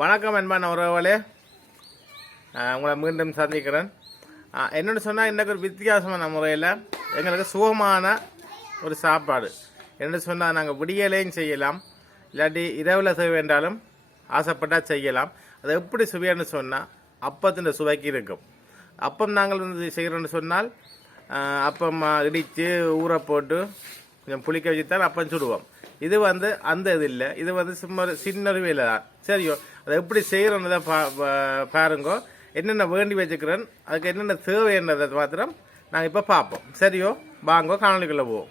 வணக்கம் அன்பான உறவுகளே, உங்களை மீண்டும் சந்திக்கிறேன். என்னென்னு சொன்னால் இன்றைக்கு ஒரு வித்தியாசமான முறையில் எங்களுக்கு சுகமான ஒரு சாப்பாடு என்ன சொன்னால் நாங்கள் விடியலையும் செய்யலாம், இல்லாட்டி இரவில் செய்ய வேண்டாலும் ஆசைப்பட்டால் செய்யலாம். அது எப்படி சுவைன்னு சொன்னால் அப்பத்தின் சுவைக்கு இருக்கும். அப்பம் நாங்கள் வந்து செய்கிறோன்னு சொன்னால் அப்பம் இடித்து ஊற போட்டு கொஞ்சம் புளிக்க வச்சுத்தான் அப்பம் சுடுவோம். இது வந்து அந்த இது இல்லை, இது வந்து சும்மா சின்ன ஒரு வேலை தான். சரியோ, அதை எப்படி செய்கிறோன்னு பாருங்க. என்னென்ன வேண்டி வச்சுக்கிறேன், அதுக்கு என்னென்ன தேவைன்றதை மாத்திரம் நாங்கள் இப்போ பார்ப்போம். சரியோ, வாங்க காணொலிக்குள்ளே போவோம்.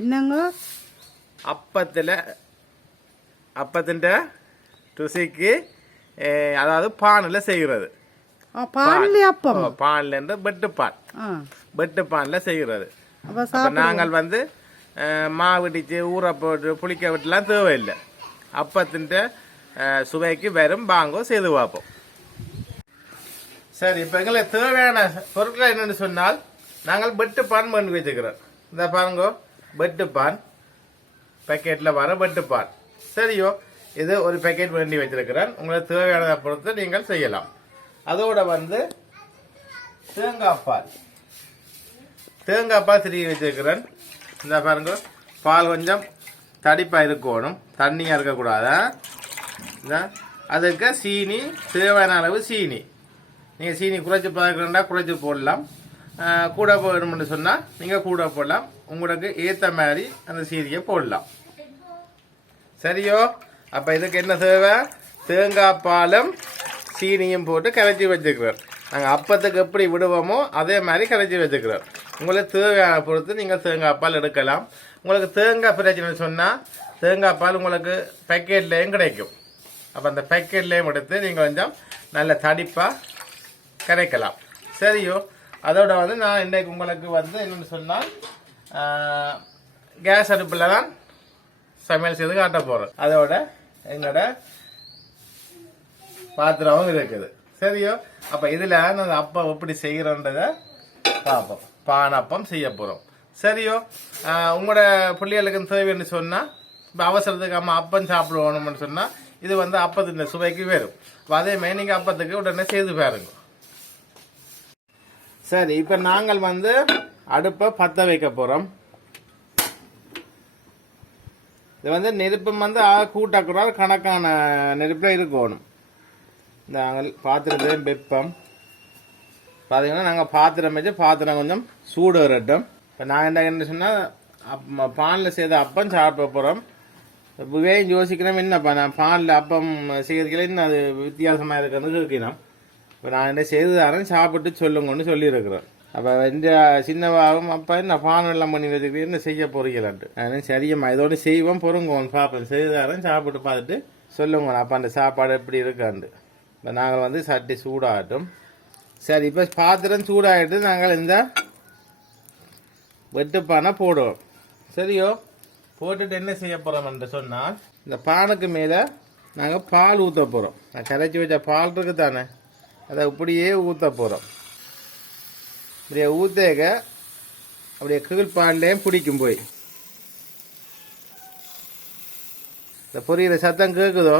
என்னங்க அப்பத்தின் ருசிக்கு, அதாவது பானில் செய்கிறது. பான்லேருந்து பெட்டு பானில் செய்கிறது. நாங்கள் வந்து மாவிடிச்சு ஊற போட்டு புளிக்க விட்டுலாம் தேவையில்லை. அப்பத்தின் சுவைக்கு வெறும் வாங்கோ செய்து பார்ப்போம். சரி, இப்போ எங்களுக்கு தேவையான பொருட்கள் என்னென்னு சொன்னால் நாங்கள் பெட்டு பான் பண்ணி வச்சுக்கிறோம். இந்த பாருங்கோ, பெட்டு பான் பேக்கெட்டில் வர பெட்டு பான். சரியோ, இது ஒரு பேக்கெட் வேண்டி வச்சிருக்கிறேன். உங்களுக்கு தேவையானதை பொறுத்து நீங்கள் செய்யலாம். அதோட வந்து தேங்காய் பால் திருவி வச்சிருக்கிறேன். இந்த பாருங்க, பால் கொஞ்சம் தடிப்பாக இருக்கணும், தண்ணியாக இருக்கக்கூடாது. அதுக்கு சீனி, தேவையான அளவு சீனி. நீங்கள் சீனி குறைச்சி பார்க்குறா குறைச்சி போடலாம், கூட போடணும்னு சொன்னால் நீங்கள் கூட போடலாம். உங்களுக்கு ஏற்ற மாதிரி அந்த சீனியை போடலாம். சரியோ, அப்போ இதுக்கு என்ன தேவை? தேங்காய் பாலும் சீனியும் போட்டு கரைச்சி வச்சுக்கிறோம். நாங்கள் அப்பத்துக்கு எப்படி விடுவோமோ அதே மாதிரி கரைச்சி வச்சுக்கிறோம். உங்களுக்கு தேவையான பொறுத்து நீங்கள் தேங்காய் பால் எடுக்கலாம். உங்களுக்கு தேங்காய் பிரச்சனை சொன்னால் தேங்காய் பால் உங்களுக்கு பேக்கெட்லேயும் கிடைக்கும். அப்போ அந்த பேக்கெட்லேயும் எடுத்து நீங்கள் கொஞ்சம் நல்ல தடிப்பாக கரைக்கலாம். சரியோ, அதோட வந்து நான் இன்றைக்கு உங்களுக்கு வந்து என்னென்னு சொன்னால் கேஸ் அடுப்பில் தான் சமையல் செய்து காட்ட போகிறேன். அதோட எங்களோட பாத்திரமும் இருக்குது. சரியோ, அப்போ இதில் நாங்கள் அப்பம் எப்படி செய்கிறோன்றதை பார்ப்போம். பானப்பம் செய்ய போகிறோம். சரியோ, உங்களோட பிள்ளைகளுக்கு தேவைன்னு சொன்னால் இப்போ அவசரத்துக்கு அம்மா அப்பம் சாப்பிடுவோம்னு சொன்னால் இது வந்து அப்பத்தின் சுவைக்கு வரும். அதே மாதிரி நீங்கள் அப்பத்துக்கு உடனே செய்து பாருங்க. சரி, இப்போ நாங்கள் வந்து அடுப்பை பற்ற வைக்க போகிறோம். இது வந்து நெருப்பம் வந்து கூட்டக்கூடாது, கணக்கான நெருப்பில் இருக்கணும். நாங்கள் பாத்திரத்தையும் வெப்பம் பார்த்தீங்கன்னா நாங்கள் பாத்திரம் வச்சு பாத்திரம் கொஞ்சம் சூடு வரட்டும். இப்போ நான் என்ன சொன்னால் பானில் செய்த அப்பம் சாப்பிட போகிறோம். இப்போவே யோசிக்கிறோம், என்னப்பா நான் பானில் அப்பம் செய்யறதுல இன்னும் அது வித்தியாசமாக இருக்கிறது இருக்கணும். இப்போ நான் என்ன செய்து தரேன், சாப்பிட்டு சொல்லுங்கன்னு சொல்லியிருக்கிறேன். அப்போ இந்த சின்னவாகும் அப்போ என்ன பான் எல்லாம் பண்ணி வச்சுக்கிறேன், என்ன செய்ய போறீங்களான்ட்டு. நான் சரியம்மா இதோடு செய்வோம், பொறுங்கோன்னு பார்ப்பேன், செய்து தரேன், சாப்பிட்டு பார்த்துட்டு சொல்லுங்க அப்போ அந்த சாப்பாடு எப்படி இருக்காண்டு. இப்போ நாங்கள் வந்து சட்டி சூடாகட்டும். சரி, இப்போ பாத்திரம் சூடாகிட்டு நாங்கள் இந்த வெட்டுப்பானை போடுவோம். சரியோ, போட்டுட்டு என்ன செய்ய போகிறோம் என்று சொன்னால் இந்த பானுக்கு மேலே நாங்கள் பால் ஊற்ற போகிறோம். நான் கரைச்சி வச்ச பால் இருக்கு தானே, அதை இப்படியே ஊற்ற போகிறோம். இப்படியே ஊற்றேக்க அப்படியே கீழ் பான்லேயும் பிடிக்கும் போய் இந்த பொரியிற சத்தம் கேட்குதோ,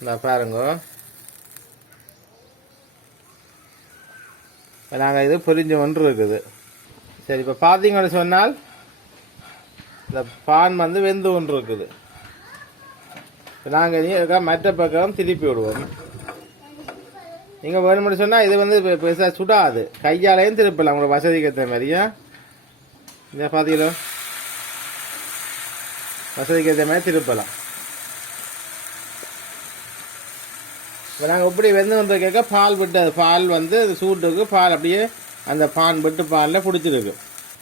இந்த பாருங்க. இப்போ நாங்கள் இது பொரிஞ்சு ஒன்று இருக்குது. சரி, இப்போ பார்த்தீங்கன்னு சொன்னால் இந்த பான் வந்து வெந்து ஒன்று இருக்குது. இப்போ நாங்கள் மற்ற பக்கம் திருப்பி விடுவோம். நீங்கள் வேணும்னு சொன்னால் இது வந்து பெருசாக சுடாது, கையாலையும் திருப்பலாம் உங்களோட வசதிக்கு ஏற்ற மாதிரியா. இந்த பார்த்தீங்களோ, வசதிக்கு ஏற்ற மாதிரி திருப்பலாம். இப்போ நாங்கள் இப்படி வெந்து வந்து கேட்க பால் விட்டு, அது பால் வந்து சூட்டுக்கு பால் அப்படியே அந்த பான் விட்டு பாலில் பிடிச்சிருக்கு.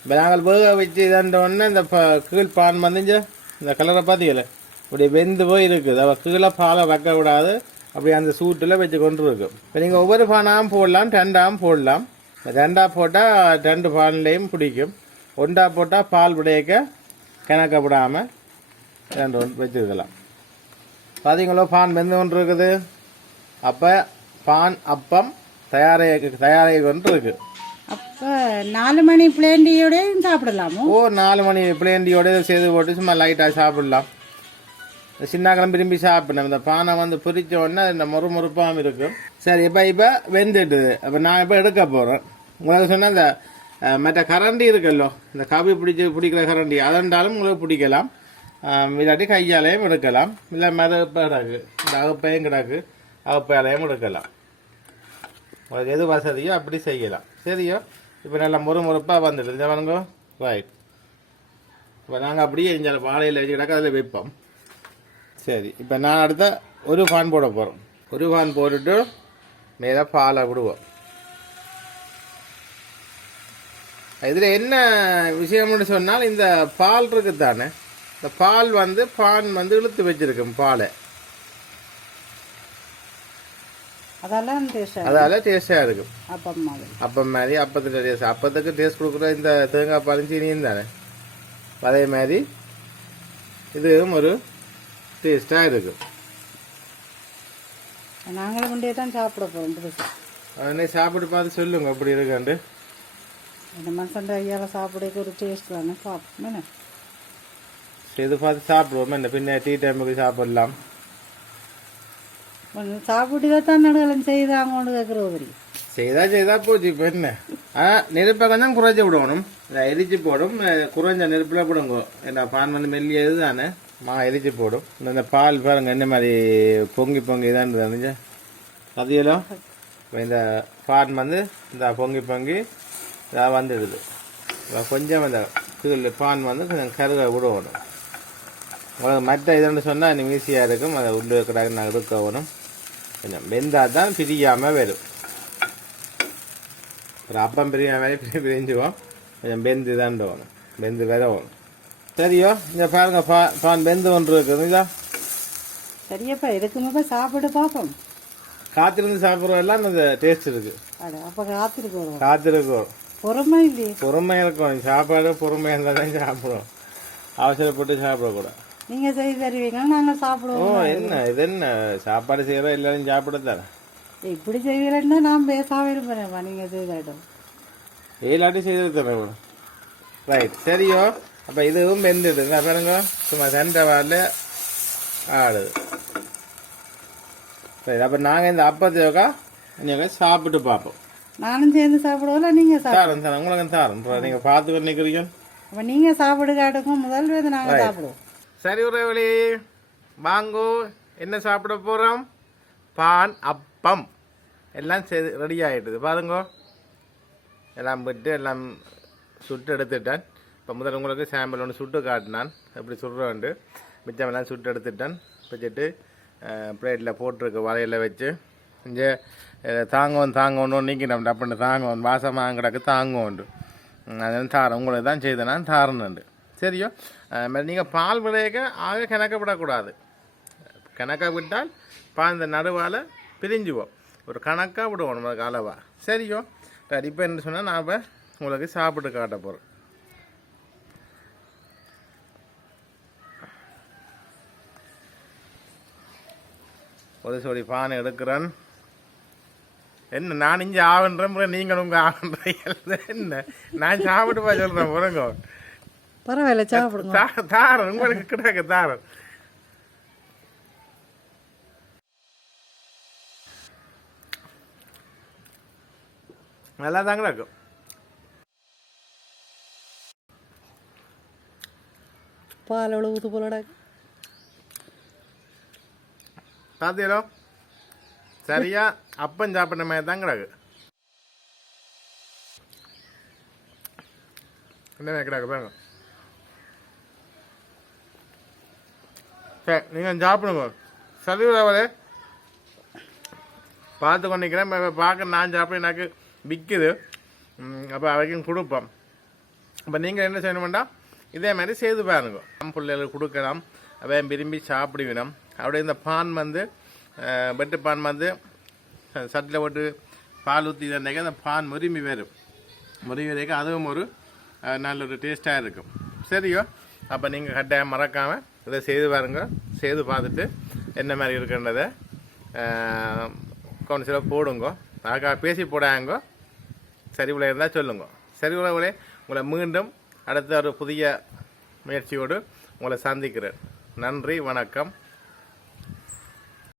இப்போ நாங்கள் வேக வச்சு இதோடனே இந்த கீழ் பான் வந்துஞ்ச இந்த கலரை பார்த்தீங்கள இப்படி வெந்து போய் இருக்குது. அவள் கீழே பாலை வைக்க விடாது, அப்படி அந்த சூட்டில் வச்சு கொண்டு இருக்கும். இப்போ நீங்கள் ஒவ்வொரு பானாகவும் போடலாம், ரெண்டாகவும் போடலாம். ரெண்டாக போட்டால் 2 பான்லேயும் பிடிக்கும். ஒன்றா போட்டால் பால் விடையக்க கிணக்கப்படாமல் 2 வச்சுருக்கலாம். பார்த்தீங்களோ, பான் வெந்து கொண்டு இருக்குது. அப்போ பான் அப்பம் தயாராகி கொண்டு இருக்கு. அப்போ 4 மணி பிளேண்டியோட சாப்பிடலாமோ? ஓ, 4 மணி பிளேண்டியோட செய்து போட்டு சும்மா லைட்டாக சாப்பிடலாம். சின்னாக்களும் விரும்பி சாப்பிடணும். இந்த பானை வந்து பொரிச்ச உடனே இந்த முறுமுறுப்பாகவும் இருக்கும். சரி, இப்போ வெந்துட்டுது. அப்போ நான் இப்போ எடுக்க போகிறேன். உங்களுக்கு சொன்னால் இந்த மற்ற கரண்டி இருக்குல்லோ, இந்த கவி பிடிக்கிற கரண்டி அதென்றாலும் உங்களுக்கு பிடிக்கலாம். இல்லாட்டி கையாலையும் எடுக்கலாம். இல்லை இப்போ கிடக்கு, இந்த அகப்பையும் கிடக்கு, அகப்பையாலையும் எடுக்கலாம். உங்களுக்கு எது வசதியோ அப்படி செய்யலாம். சரியோ? இப்போ நல்லா முறுமுறுப்பாக வந்துடுது. இந்த பாருங்க. ரைட். இப்போ நாங்கள் அப்படியே இந்த வாழையில் வச்சு கிடக்க அதில் வைப்போம். சரி, இப்போ நான் அடுத்த ஒரு ஃபேன் போட போகிறோம். ஒரு ஃபேன் போட்டுட்டு மேலே பாலை விடுவோம். இதில் என்ன விஷயம்னு சொன்னால் இந்த பால் இருக்குது தானே, இந்த பால் வந்து பான் வந்து இழுத்து வச்சிருக்கும் பாலை. அதால டேஸ்டாக இருக்கும். அப்பம் மாதிரி அப்பத்துக்கு டேஸ்ட், அப்பத்துக்கு டேஸ்ட் கொடுக்குற இந்த தேங்காய் பாலும் சீனியும் தானே, அதே மாதிரி இதுவும் ஒரு டேஸ்டாக இருக்கும். நாங்களும் கொண்டே தான் சாப்பிட போகிறோம். அதனே சாப்பிட்டு பார்த்து சொல்லுங்க அப்படி இருக்காண்டு. இந்த மனுஷன் ஐயாவில் சாப்பிடக்கு ஒரு டேஸ்ட் தானே, சாப்பிடுமே இது பார்த்து சாப்பிடுவோம். என்ன பின்ன டீ டைமுக்கு சாப்பிடலாம். சாப்பிட்டு தான் நடுகளும் செய்தாங்க கேட்குற செய்தா போச்சு. இப்போ என்ன நெருப்பை கொஞ்சம் குறைச்சி விடணும். எரிச்சு போடும். குறைஞ்ச நெருப்பில் போடுங்க. ஏன்னா பான் வந்து மெல்லியது தானே, எரிச்சு போடும். இந்த பால் பாருங்க என்ன மாதிரி பொங்கி தான் இருந்துச்சு அதிகம். இந்த பான் வந்து இந்த பொங்கி இதாக வந்துடுது. கொஞ்சம் இந்த இதில் பான் வந்து கொஞ்சம் கருக விடணும். உங்களுக்கு மற்ற இதுன்னு சொன்னால் இன்னும் ஈஸியாக இருக்கும். அதை உள்ள இருக்கிறாங்க நான் எடுக்கணும். கொஞ்சம் வெந்தால் தான் பிரியாமல் வரும். ஒரு அப்பம் பிரியாம மாதிரி பிரிஞ்சுவோம். கொஞ்சம் வெந்து தான் வேணும், வெந்து வரணும். சரியோ? இந்த பாருங்க பான் வெந்து ஒன்று இருக்குது. இதா சரியப்பா, இருக்குமே சாப்பிட்டு பார்ப்போம். காத்திருந்து சாப்பிட்றோம் எல்லாம் அந்த டேஸ்ட் இருக்கு. அப்போ காத்திருக்கோம். பொறுமை இல்லையே, பொறுமை இருக்கும். சாப்பாடு பொறுமையாக இருந்தால் தான் சாப்பிடுவோம். அவசரப்பட்டு சாப்பிடக்கூடாது. நீங்க செய்து தருவீங்க, நாங்கள் சாப்பிடுவோம். என்ன இது என்ன சாப்பாடு செய்யறோம், எல்லாரும் சாப்பிடத்தானே. இப்படி செய்வீங்கன்னா நான் பேசாம இருப்பேன்ப்பா. நீங்க செய்தாட்டும் ஏழாட்டி செய்து தரேன். ரைட். சரியோ? அப்போ இதுவும் வெந்துடுங்க பாருங்க. சும்மா சண்டை வாரில் ஆடுது. சரி, அப்போ நாங்கள் இந்த அப்பத்தையோக்கா நீங்கள் சாப்பிட்டு பார்ப்போம். நானும் சேர்ந்து சாப்பிடுவோம்ல, நீங்கள் தாரம் தாரம் உங்களுக்கு தாரம். நீங்கள் பார்த்து நிற்கிறீங்க. அப்போ நீங்கள் சாப்பிடு காட்டுங்க, முதல் வேறு நாங்கள் சாப்பிடுவோம். சரி உறவுகளே, வாங்கோ. என்ன சாப்பிட போகிறோம்? பான் அப்பம் எல்லாம் ரெடி ஆகிட்டுது பாருங்கோ. எல்லாம் விட்டு எல்லாம் சுட்டு எடுத்துட்டேன். இப்போ முதல் உங்களுக்கு சாம்பிள் ஒன்று சுட்டு காட்டினான், எப்படி சுடுறோண்டு. மிச்சம் எல்லாம் சுட்டு எடுத்துட்டேன். வச்சுட்டு பிளேட்டில் போட்டிருக்கு வலையில் வச்சு. இங்கே தாங்கன்னு நீக்கிட்டோம். அப்படின்னு தாங்குவோம், வாசமாக கிடக்கு தாங்குவோண்டு. அது தாரம் உங்களுக்கு தான் செய்தேன் நான் தாரணுண்டு. சரியோ? நீங்கள் பால் விளையக்க ஆக கணக்கப்படக்கூடாது. கணக்காக விட்டால் பால் இந்த நடுவால் பிரிஞ்சுவோம். ஒரு கணக்காக விடுவோம் நம்மளுக்கு அளவாக. சரியோ? இப்போ என்ன சொன்னால் நான் இப்போ உங்களுக்கு சாப்பிட்டு காட்ட போகிறேன். ஒரு சோடி பானை எடுக்கிறேன். என்ன நான் இங்கே ஆவன்ற முறை நீங்கள் உங்கள் ஆவன்றீங்க. என்ன நான் சாப்பிட்டு போய் சொல்கிறேன் போகிறேங்க. பரவாயில்ல, சாப்பிடுங்க. தாரம் உங்களுக்கு கிடக்கு தாரம். நல்லா தாங்க இருக்கும். பால் எவ்வளோ ஊற்று போலடா பார்த்தீங்களோ? சரியா அப்பம் சாப்பிட்ற மாதிரி தான் கிடக்கு. என்ன கிடக்கு பாருங்க. சரி, நீங்கள் சாப்பிடுங்க. சரி அவரே பார்த்து கொண்டிருக்கிறேன். பார்க்க நான் சாப்பிட எனக்கு விற்குது. அப்போ அவரைக்கும் கொடுப்போம். அப்போ நீங்கள் என்ன செய்யணுமெண்டா இதே மாதிரி செய்து பாருங்க. பிள்ளைகளுக்கு கொடுக்கலாம். அவை விரும்பி சாப்பிடுவினோம். அப்படியே இந்த பான் வந்து வெட்டு பான் வந்து சட்டில் போட்டு பால் ஊற்றி தந்தாக்க அந்த பான் முருமி வரும். முருமி வரைக்க அதுவும் ஒரு நல்ல ஒரு டேஸ்ட்டாக இருக்கும். சரியோ? அப்போ நீங்கள் கட்டாயம் மறக்காமல் இதை செய்து பாருங்க. செய்து பார்த்துட்டு என்ன மாதிரி இருக்குன்றதை கவுன்சிலாக போடுங்க. அதுக்காக பேசி போடாங்க. சரி உள்ள இருந்தால் சொல்லுங்க. சரி உறவுகளே, உங்களை மீண்டும் அடுத்த ஒரு புதிய முயற்சியோடு உங்களை சந்திக்கிறேன். நன்றி, வணக்கம்.